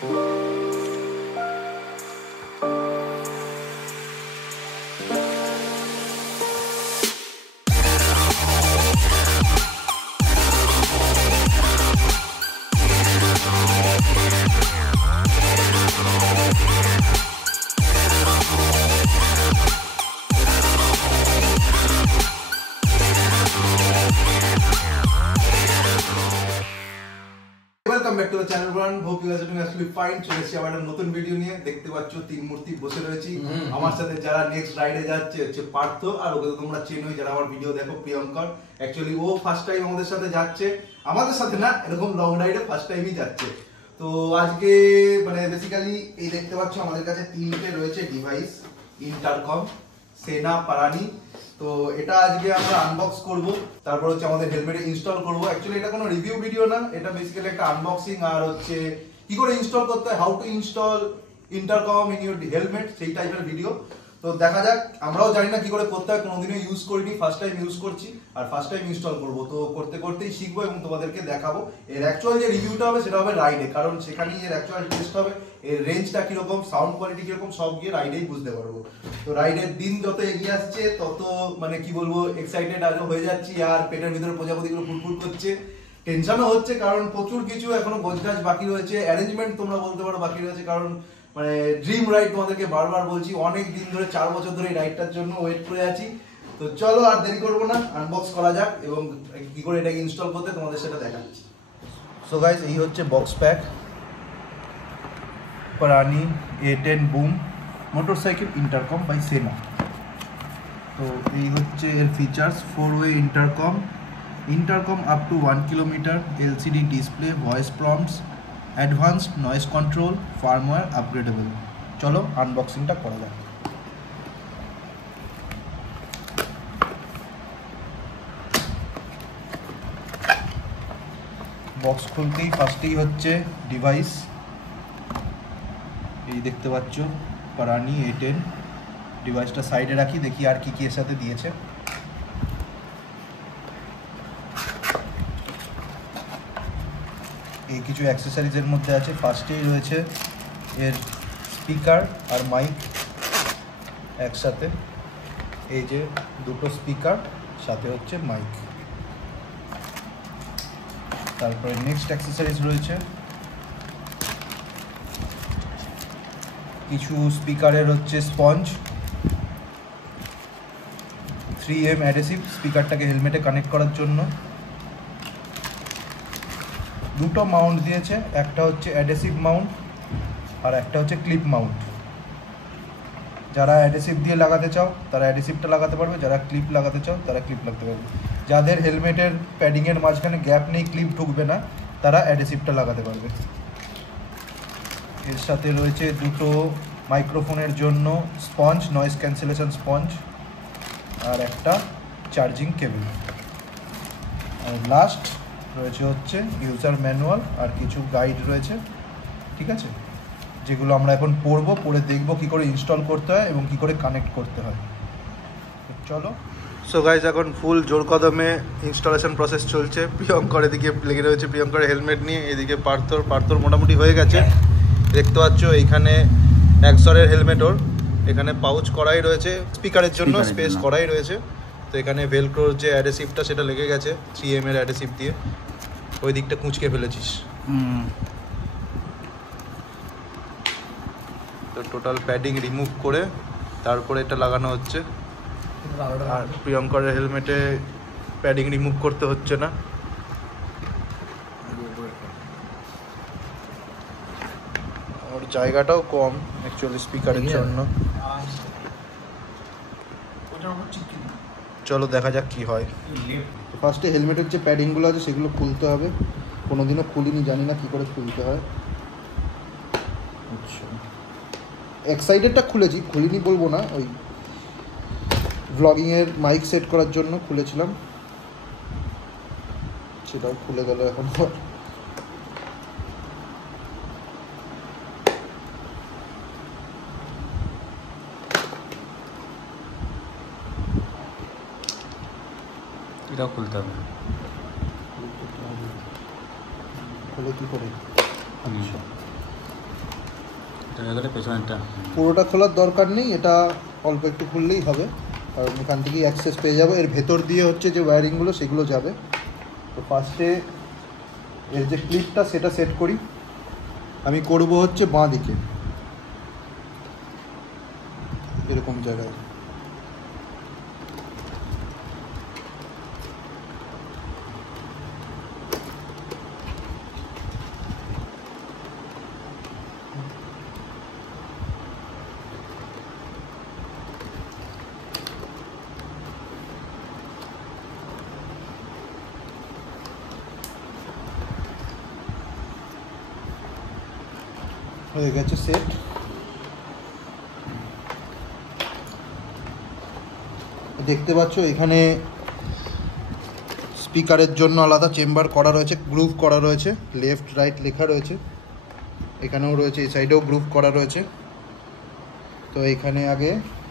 Welcome back to the channel everyone. Hope you guys are doing absolutely fine. চলে এসেছি আবার একটা নতুন ভিডিও নিয়ে। দেখতে পাচ্ছ তিন মূর্তি বসে রয়েছি। আমার সাথে যারা নেক্সট রাইডে যাচ্ছে হচ্ছে পার্থ, আর ওকে তোমরা চেনোই যারা আমার ভিডিও দেখো, প্রিয়ঙ্কর। অ্যাকচুয়ালি ও ফার্স্ট টাইম আমাদের সাথে যাচ্ছে, আমাদের সাথে না, এরকম লং রাইডে ফার্স্ট টাইমই যাচ্ছে। তো আজকে মানে বেসিক্যালি এই দেখতে পাচ্ছ আমাদের কাছে তিনটে রয়েছে ডিভাইস, ইন্টারকম, সেনা, পারানি। তো এটা আজকে আমরা আনবক্স করব, তারপর হচ্ছে আমাদের হেলমেটে ইনস্টল করব। অ্যাকচুয়ালি এটা কোনো রিভিউ ভিডিও না, এটা বেসিক্যালি একটা আনবক্সিং আর হচ্ছে কি করে ইনস্টল করতে হয়, how to install intercom in your helmet, সেই টাইপের ভিডিও। তো দেখা যাক, আমরাও জানি না কি করে করতে হয়, কোনোদিনও ইউজ করিনি, ফার্স্ট টাইম ইউজ করছি আর ফার্স্ট টাইম ইনস্টল করব। তো করতে করতেই শিখবো এবং তোমাদেরকে দেখাবো। এর অ্যাকচুয়াল যে রিভিউটা হবে সেটা হবে রাইডে, কারণ সেখানেই এর অ্যাকচুয়াল টেস্ট হবে, এর রেঞ্জটা কিরকম, সাউন্ড কোয়ালিটি কিরকম, সব গিয়ে রাইডেই বুঝতে পারবো। তো রাইডের দিন যত এগিয়ে আসছে তত মানে কি বলবো এক্সাইটেড আরো হয়ে যাচ্ছি, আর পেটের ভিতরে প্রজাপতিগুলো ফুটফুট করছে, টেনশনও হচ্ছে, কারণ প্রচুর কিছু এখনো গোছগাছ বাকি রয়েছে, অ্যারেঞ্জমেন্ট তোমরা বলতে পারো বাকি রয়েছে। কারণ মানে ড্রিম রাইড তোমাদেরকে বারবার বলছি, অনেক দিন ধরে 4 বছর ধরে এই রাইডটার জন্য ওয়েট করে আছি। তো চলো আর দেরি করবো না, আনবক্স করা যাক এবং কি করে এটাকে ইনস্টল করতে তোমাদের সেটা দেখাচ্ছি। সো গাইস, এই হচ্ছে box pack, Parani A10 boom motorcycle intercom by Sena. তো এই হচ্ছে এর ফিচার্স: 4-ওয়ে intercom up to 1 kilometre, LCD display, voice prompts, advanced noise control, firmware upgradeable. চলো আনবক্সিংটা করা যাক। বক্স খুলতেই ফার্স্টেই হচ্ছে ডিভাইস, এই দেখতে পাচ্ছ পারানি A10। ডিভাইসটা সাইডে রাখি, দেখি আর কি কি এর সাথে দিয়েছে। এই কিছু অ্যাক্সেসরিজের মধ্যে আছে। ফার্স্টেই রয়েছে এর স্পিকার আর মাইক একসাথে, এই যে দুটো স্পিকার, সাথে হচ্ছে মাইক। তারপরে নেক্সট অ্যাক্সেসরিজ রয়েছে কিছু স্পিকারের হচ্ছে স্পঞ্জ, 3M অ্যাডহেসিভ স্পিকারটাকে হেলমেটে কানেক্ট করার জন্য। দুটো মাউন্ট দিয়েছে, একটা হচ্ছে অ্যাডহেসিভ মাউন্ট আর একটা হচ্ছে ক্লিপ মাউন্ট। যারা অ্যাডহেসিভ দিয়ে লাগাতে চাও তারা অ্যাডহেসিভটা লাগাতে পারবে, যারা ক্লিপ লাগাতে চাও তারা ক্লিপ লাগাতে পারবে। যাদের হেলমেটের প্যাডিংয়ের মাঝখানে গ্যাপ নেই, ক্লিপ ঢুকবে না, তারা অ্যাডহেসিভটা লাগাতে পারবে। এর সাথে রয়েছে দুটো মাইক্রোফোনের জন্য স্পঞ্জ, নয়েজ ক্যান্সেলেশন স্পঞ্জ, আর একটা চার্জিং কেবল। আর লাস্ট রয়েছে হচ্ছে ইউজার ম্যানুয়াল আর কিছু গাইড রয়েছে, ঠিক আছে, যেগুলো আমরা এখন পড়বো, পড়ে দেখবো কী করে ইনস্টল করতে হয় এবং কী করে কানেক্ট করতে হয়। চলো। সো গাইজ, এখন ফুল জোর কদমে ইনস্টলেশন প্রসেস চলছে। প্রিয়ঙ্কর এদিকে লেগে রয়েছে, প্রিয়ঙ্করের হেলমেট নিয়ে, এদিকে পার্থর মোটামুটি হয়ে গেছে। দেখতে পাচ্ছ এইখানে অ্যাক্সরের হেলমেট, ওর এখানে পাউচ করাই রয়েছে, স্পিকারের জন্য স্পেস করাই রয়েছে। তো এখানে ভেলক্রোর যে অ্যাডহেসিভটা সেটা লেগে গেছে 3M এর অ্যাডহেসিভ দিয়ে, ওই দিকটা কুঁচকে ফেলেছিস। তো টোটাল প্যাডিং রিমুভ করে তারপরে এটা লাগানো হচ্ছে। আর প্রিয়ঙ্করের হেলমেটে প্যাডিং রিমুভ করতে হচ্ছে না। ওর জায়গাটাও কম অ্যাকচুয়ালি স্পিকারের জন্য। চলো দেখা যাক কি হয়। ফার্স্টে হেলমেটের যে প্যাডিংগুলো আছে সেগুলো খুলতে হবে, কোনোদিনও খুলিনি, জানি না কি করে খুলতে হয়। আচ্ছা, এক সাইডেরটা খুলেছি, খুলিনি বলবো না, ওই ব্লগিংয়ের মাইক সেট করার জন্য খুলেছিলাম, সেটাও খুলে গেল এখন। এটাও খুলতে হবে, খুলে কী করে? আচ্ছা, পুরোটা খোলার দরকার নেই, এটা অল্প একটু খুললেই হবে, কারণ এখান থেকেই অ্যাক্সেস পেয়ে যাবো। এর ভেতর দিয়ে হচ্ছে যে ওয়্যারিংগুলো সেগুলো যাবে। তো ফার্স্টে এর যে ক্লিপটা সেটা সেট করি। আমি করব হচ্ছে বাঁ দিকে এরকম জায়গায়। হয়ে গেছে সেট। দেখতে পাচ্ছ এখানে স্পিকারের জন্য আলাদা চেম্বার করা রয়েছে, গ্রুভ করা রয়েছে, লেফট রাইট লেখা রয়েছে, এখানেও রয়েছে, এই সাইডেও গ্রুভ করা রয়েছে। তো এখানে আগে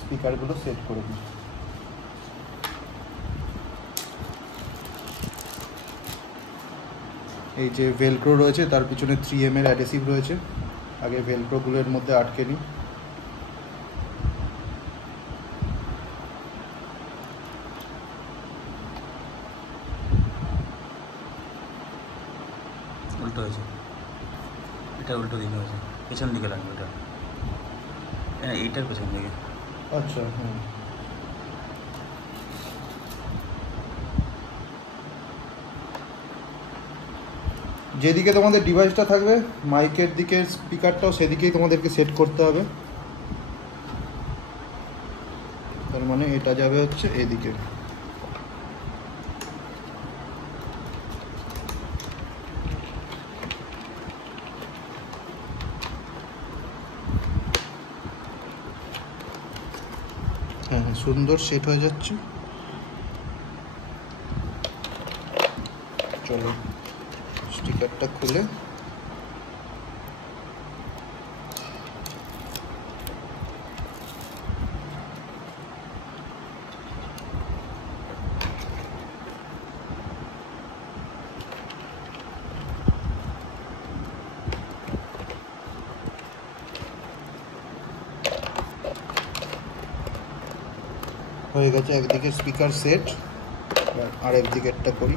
স্পিকারগুলো সেট করে দিই। এই যে ভেলক্রো রয়েছে, তার পিছনে 3M এর অ্যাডহেসিভ রয়েছে, আগে ভেলক্রোগুলোর মধ্যে আটকে নিই। উল্টো হয়েছে, এটা উল্টো দিকে হয়েছে, পেছন দিকে লাগবে এটা, এইটার পেছন দিকে। আচ্ছা, হ্যাঁ। যেদিকে তোমাদের ডিভাইসটা থাকবে মাইকের দিকে স্পিকারটাও সেদিকেই তোমাদেরকে সেট করতে হবে। তার মানে এটা যাবে হচ্ছে এদিকে। হ্যাঁ, সুন্দর সেট হয়ে যাচ্ছে। চলো স্টিকারটা খুলে হয়ে গেছে একদিকে স্পিকার সেট, আর একদিকেরটা করি।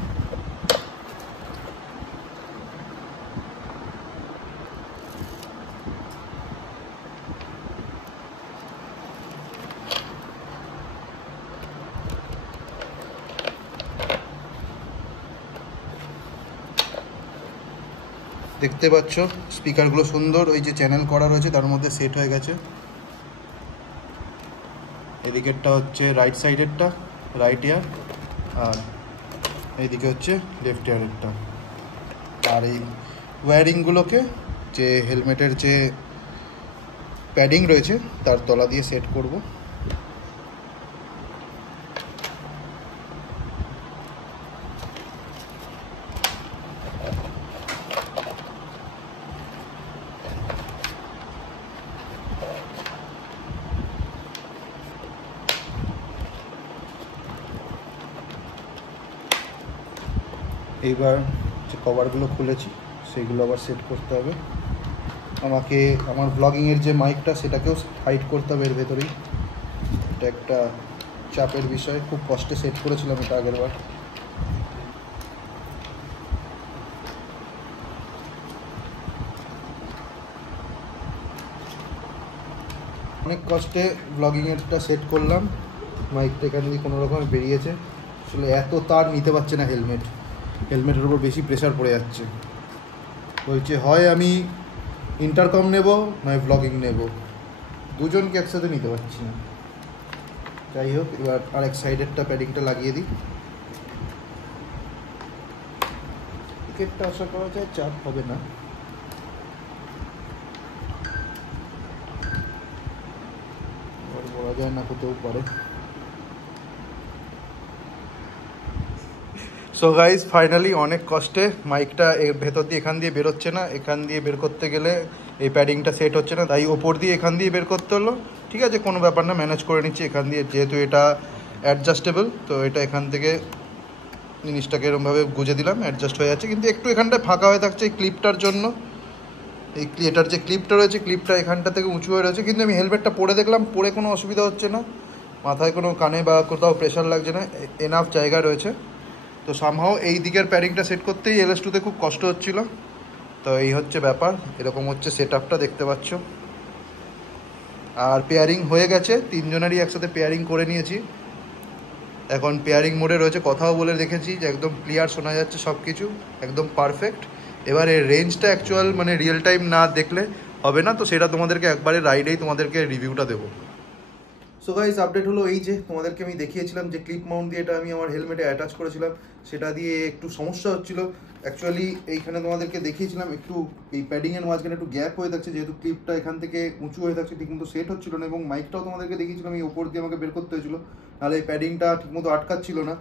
দেখতে পাচ্ছ স্পিকারগুলো সুন্দর, ওই যে চ্যানেল করা রয়েছে তার মধ্যে সেট হয়ে গেছে। এদিকেরটা হচ্ছে রাইট সাইডেরটা, রাইট ইয়ার, আর এইদিকে হচ্ছে লেফট ইয়ারেরটা। আর এই ওয়্যারিংগুলোকে যে হেলমেটের যে প্যাডিং রয়েছে তার তলা দিয়ে সেট করব। এইবার যে কভারগুলো খুলেছি সেগুলো আবার সেট করতে হবে। আমাকে আমার ব্লগিংয়ের যে মাইকটা সেটাকেও হাইড করতে হবে এর ভেতরেই। এটা একটা চাপের বিষয়, খুব কষ্টে সেট করেছিলাম এটা আগের বার। অনেক কষ্টে ব্লগিংয়েরটা সেট করলাম, মাইকটা এখান দিয়ে কোনো রকমে বেরিয়েছে। আসলে এত তার নিতে পারছে না হেলমেটের উপর বেশি প্রেশার পড়ে যাচ্ছে। বলছে হয় আমি ইন্টারকম নেব নয় ব্লগিং নেব, দুজনকে একসাথে নিতে পারছি না। যাই হোক, এবার আরেক সাইডেরটা প্যাডিংটা লাগিয়ে দিই। টিকেটটা আশা করা যায় চাপ হবে না। এবার বলা যায় না, হতেও পারে। সো গাইজ ফাইনালি অনেক কষ্টে মাইকটা এর ভেতর দিয়ে এখান দিয়ে বেরোচ্ছে না, এখান দিয়ে বের করতে গেলে এই প্যাডিংটা সেট হচ্ছে না, তাই ওপর দিয়ে এখান দিয়ে বের করতে হলো। ঠিক আছে, কোনো ব্যাপার না, ম্যানেজ করে নিচ্ছি এখান দিয়ে, যেহেতু এটা অ্যাডজাস্টেবল। তো এটা এখান থেকে জিনিসটাকে এরকমভাবে গুজে দিলাম, অ্যাডজাস্ট হয়ে যাচ্ছে। কিন্তু একটু এখানটায় ফাঁকা হয়ে থাকছে এই ক্লিপটার জন্য, এই এটার যে ক্লিপটা রয়েছে, ক্লিপটা এখানটা থেকে উঁচু হয়ে রয়েছে, কিন্তু আমি হেলমেটটা পরে দেখলাম, পরে কোনো অসুবিধা হচ্ছে না, মাথায় কোনো কানে বা কোথাও প্রেশার লাগছে না, এনাফ জায়গা রয়েছে। তো সামহাও এই দিকের প্যাডিংটা সেট করতেই LS2-তে খুব কষ্ট হচ্ছিল। তো এই হচ্ছে ব্যাপার, এরকম হচ্ছে সেট আপটা দেখতে পাচ্ছ। আর পেয়ারিং হয়ে গেছে, তিনজনেরই একসাথে পেয়ারিং করে নিয়েছি। এখন পেয়ারিং মোডে রয়েছে, কথাও বলে দেখেছি যে একদম ক্লিয়ার শোনা যাচ্ছে সব কিছু, একদম পারফেক্ট। এবার এর রেঞ্জটা অ্যাকচুয়াল মানে রিয়েল টাইম না দেখলে হবে না, তো সেটা তোমাদেরকে একবারে রাইডেই তোমাদেরকে রিভিউটা দেবো। সো গাইস, আপডেট হলো এই যে তোমাদেরকে আমি দেখিয়েছিলাম যে ক্লিপ মাউন্ট দিয়ে এটা আমি আমার হেলমেটে অ্যাটাচ করেছিলাম, সেটা দিয়ে একটু সমস্যা হচ্ছিল। অ্যাকচুয়ালি এইখানে তোমাদেরকে দেখিয়েছিলাম একটু এই প্যাডিংয়ের মাঝখানে একটু গ্যাপ হয়ে থাকছে, যেহেতু ক্লিপটা এখান থেকে উঁচু হয়ে থাকছে, ঠিকমতো সেট হচ্ছিল না। এবং মাইকটাও তোমাদেরকে দেখিয়েছিলাম এই ওপর দিয়ে আমাকে বের করতে হয়েছিল, নাহলে এই প্যাডিংটা ঠিকমতো আটকাচ্ছিল না।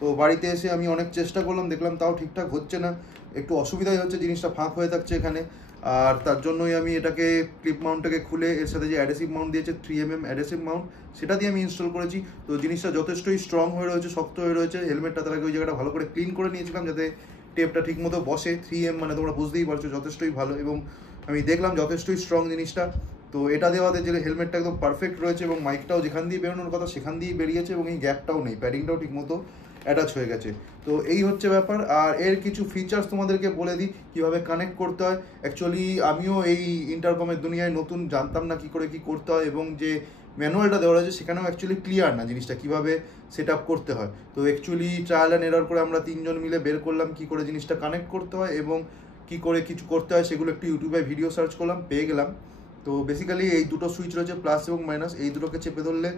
তো বাড়িতে এসে আমি অনেক চেষ্টা করলাম, দেখলাম তাও ঠিকঠাক হচ্ছে না, একটু অসুবিধাই হচ্ছে, জিনিসটা ফাঁক হয়ে থাকছে এখানে। আর তার জন্যই আমি এটাকে ক্লিপ মাউন্টটাকে খুলে এর সাথে যে অ্যাডেসিভ মাউন্ট দিয়েছে 3mm অ্যাডেসিভ মাউন্ট, সেটা দিয়ে আমি ইনস্টল করেছি। তো জিনিসটা যথেষ্টই স্ট্রং হয়ে রয়েছে, শক্ত হয়ে রয়েছে। হেলমেটটা তার আগে ওই জায়গাটা ভালো করে ক্লিন করে নিয়েছিলাম যাতে টেপটা ঠিক মতো বসে। 3M মানে তোমরা বুঝতেই পারছো যথেষ্টই ভালো, এবং আমি দেখলাম যথেষ্টই স্ট্রং জিনিসটা। তো এটা দেওয়াতে যে হেলমেটটা একদম পারফেক্ট রয়েছে, এবং মাইকটাও যেখান দিয়ে বেরোনোর কথা সেখান দিয়েই বেরিয়েছে, এবং এই গ্যাপটাও নেই, প্যাডিংটাও ঠিক মতো অ্যাটাচ হয়ে গেছে। তো এই হচ্ছে ব্যাপার। আর এর কিছু ফিচার্স তোমাদেরকে বলে দিই কীভাবে কানেক্ট করতে হয়। অ্যাকচুয়ালি আমিও এই ইন্টারকমের দুনিয়ায় নতুন, জানতাম না কী করে কী করতে হয়, এবং যে ম্যানুয়ালটা দেওয়া রয়েছে সেখানেও অ্যাকচুয়ালি ক্লিয়ার না জিনিসটা কীভাবে সেট আপ করতে হয়। তো অ্যাকচুয়ালি ট্রায়াল অ্যান্ড এরর করে আমরা তিনজন মিলে বের করলাম কী করে জিনিসটা কানেক্ট করতে হয় এবং কী করে কিছু করতে হয়, সেগুলো একটু ইউটিউবে ভিডিও সার্চ করলাম, পেয়ে গেলাম। তো বেসিক্যালি এই দুটো সুইচ রয়েছে, প্লাস এবং মাইনাস, এই দুটোকে চেপে ধরলে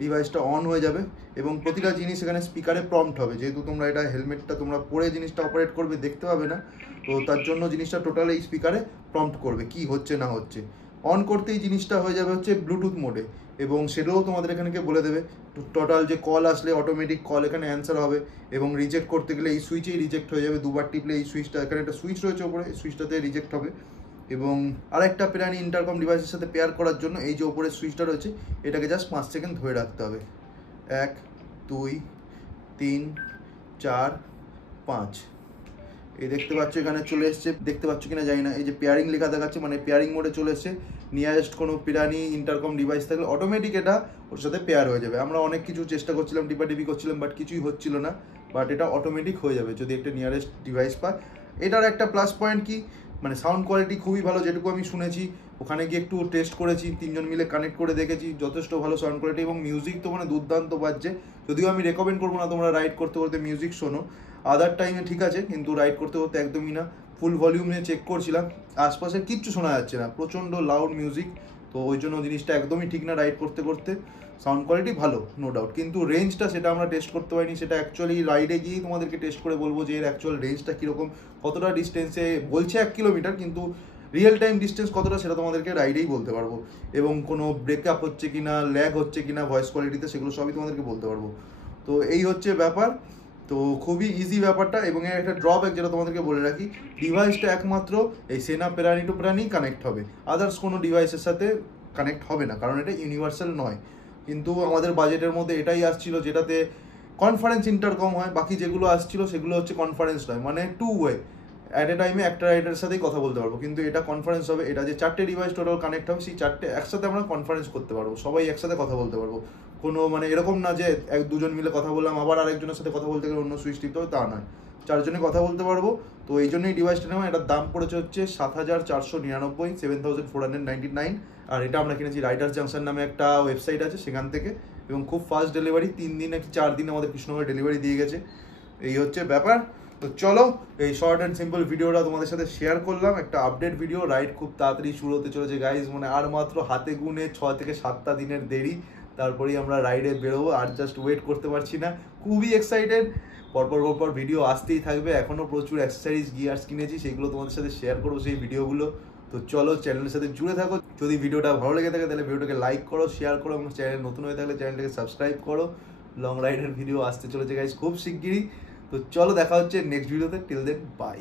ডিভাইসটা অন হয়ে যাবে, এবং প্রতিটা জিনিস এখানে স্পিকারে প্রম্পট হবে। যেহেতু তোমরা এটা হেলমেটটা তোমরা পরে জিনিসটা অপারেট করবে, দেখতে পাবে না, তো তার জন্য জিনিসটা টোটাল এই স্পিকারে প্রম্পট করবে কি হচ্ছে না হচ্ছে। অন করতেই জিনিসটা হয়ে যাবে হচ্ছে ব্লুটুথ মোডে, এবং সেটাও তোমাদের এখানকে বলে দেবে। টোটাল যে কল আসলে অটোমেটিক কল এখানে অ্যান্সার হবে, এবং রিজেক্ট করতে গেলে এই সুইচেই রিজেক্ট হয়ে যাবে। দুবার টিপলে এই সুইচটা, এখানে একটা সুইচ রয়েছে ওপরে, এই সুইচটাতে রিজেক্ট হবে। এবং আরেকটা পেরানি ইন্টারকম ডিভাইসের সাথে পেয়ার করার জন্য এই যে ওপরের সুইচটা রয়েছে, এটাকে জাস্ট 5 সেকেন্ড ধরে রাখতে হবে। 1 2 3 4 5, এই দেখতে পাচ্ছ এখানে চলে এসছে, দেখতে পাচ্ছ কিনা জানি না, এই যে পেয়ারিং লেখা দেখাচ্ছে, মানে পেয়ারিং মোডে চলে এসছে। নিয়ারেস্ট কোনো পিরানি ইন্টারকম ডিভাইস থাকলে অটোমেটিক এটা ওর সাথে পেয়ার হয়ে যাবে। আমরা অনেক কিছু চেষ্টা করছিলাম, টিপাটিপি করছিলাম, বাট কিছুই হচ্ছিল না, বাট এটা অটোমেটিক হয়ে যাবে যদি একটা নিয়ারেস্ট ডিভাইস পায়। এটার একটা প্লাস পয়েন্ট কি, মানে সাউন্ড কোয়ালিটি খুবই ভালো, যেটুকু আমি শুনেছি। ওখানে গিয়ে একটু টেস্ট করেছি, তিনজন মিলে কানেক্ট করে দেখেছি, যথেষ্ট ভালো সাউন্ড কোয়ালিটি, এবং মিউজিক তো মানে দুর্দান্ত বাজছে। যদিও আমি রেকমেন্ড করবো না তোমরা রাইড করতে করতে মিউজিক শোনো, আদার টাইমে ঠিক আছে, কিন্তু রাইড করতে করতে একদমই না। ফুল ভলিউম নিয়ে চেক করছিলাম, আশপাশে কিচ্ছু শোনা যাচ্ছে না, প্রচণ্ড লাউড মিউজিক। তো ওই জন্য জিনিসটা একদমই ঠিক না রাইড করতে করতে। সাউন্ড কোয়ালিটি ভালো নো ডাউট, কিন্তু রেঞ্জটা সেটা আমরা টেস্ট করতে পারিনি। সেটা অ্যাকচুয়ালি রাইডে গিয়েই তোমাদেরকে টেস্ট করে বলবো যে এর অ্যাকচুয়াল রেঞ্জটা কীরকম, কতটা ডিস্টেন্সে বলছে 1 কিলোমিটার, কিন্তু রিয়েল টাইম ডিস্টেন্স কতটা সেটা তোমাদেরকে রাইডেই বলতে পারবো। এবং কোনো ব্রেকআপ হচ্ছে কি না, ল্যাগ হচ্ছে কি না ভয়েস কোয়ালিটিতে, সেগুলো সবই তোমাদেরকে বলতে পারবো। তো এই হচ্ছে ব্যাপার। তো খুবই ইজি ব্যাপারটা। এবং এর একটা ড্রব্যাক যেটা তোমাদেরকে বলে রাখি, ডিভাইসটা একমাত্র এই সেনা পেরানি টু পেরানি কানেক্ট হবে, আদার্স কোনো ডিভাইসের সাথে কানেক্ট হবে না, কারণ এটা ইউনিভার্সাল নয়। কিন্তু আমাদের বাজেটের মধ্যে এটাই আসছিল যেটাতে কনফারেন্স ইন্টারকম হয়, বাকি যেগুলো আসছিল সেগুলো হচ্ছে কনফারেন্স নয়, মানে 2 ওয়ে, অ্যাট এ টাইমে একটা রাইডারের সাথেই কথা বলতে পারবো। কিন্তু এটা কনফারেন্স হবে, এটা যে 4টে ডিভাইস টোটাল কানেক্ট হবে, সেই 4টে একসাথে আমরা কনফারেন্স করতে পারবো, সবাই একসাথে কথা বলতে পারবো। কোনো মানে এরকম না যে 1-2 মিলে কথা বললাম, আবার আরেকজনের সাথে কথা বলতে গেলে অন্য সুইচ টিপতে হবে, তা নয়, 4 জনে কথা বলতে পারবো। তো এই জন্যই ডিভাইসটা নেওয়া। এটার দাম পড়েছে হচ্ছে 7,499, 7,499। আর এটা আমরা কিনেছি রাইডার্স জাংশন নামে একটা ওয়েবসাইট আছে, সেখান থেকে। এবং খুব ফাস্ট ডেলিভারি, 3 দিন নাকি 4 দিন আমাদের কৃষ্ণনগরে ডেলিভারি দিয়ে গেছে। এই হচ্ছে ব্যাপার। তো চলো, এই শর্ট অ্যান্ড সিম্পল ভিডিওটা তোমাদের সাথে শেয়ার করলাম, একটা আপডেট ভিডিও। রাইড খুব তাড়াতাড়ি শুরু হতে চলেছে গাইজ, মানে আর মাত্র হাতে গুনে 6 থেকে 7টা দিনের দেরি, তারপরেই আমরা রাইডে বেরোবো। আর জাস্ট ওয়েট করতে পারছি না, খুবই এক্সাইটেড। পরপর ভিডিও আসতেই থাকবে। এখনও প্রচুর অ্যাক্সেসরিজ গিয়ার্স কিনেছি, সেগুলো তোমাদের সাথে শেয়ার করবো সেই ভিডিওগুলো। তো চলো, চ্যানেলের সাথে জুড়ে থাকো। যদি ভিডিওটা ভালো লেগে থাকে তাহলে ভিডিওটাকে লাইক করো, শেয়ার করো, এবং চ্যানেল নতুন হয়ে থাকলে চ্যানেলটাকে সাবস্ক্রাইব করো। লং রাইডের ভিডিও আসতে চলেছে গাইজ খুব শিগগিরই। তো চলো, দেখা হচ্ছে নেক্সট ভিডিওতে। Till then, by.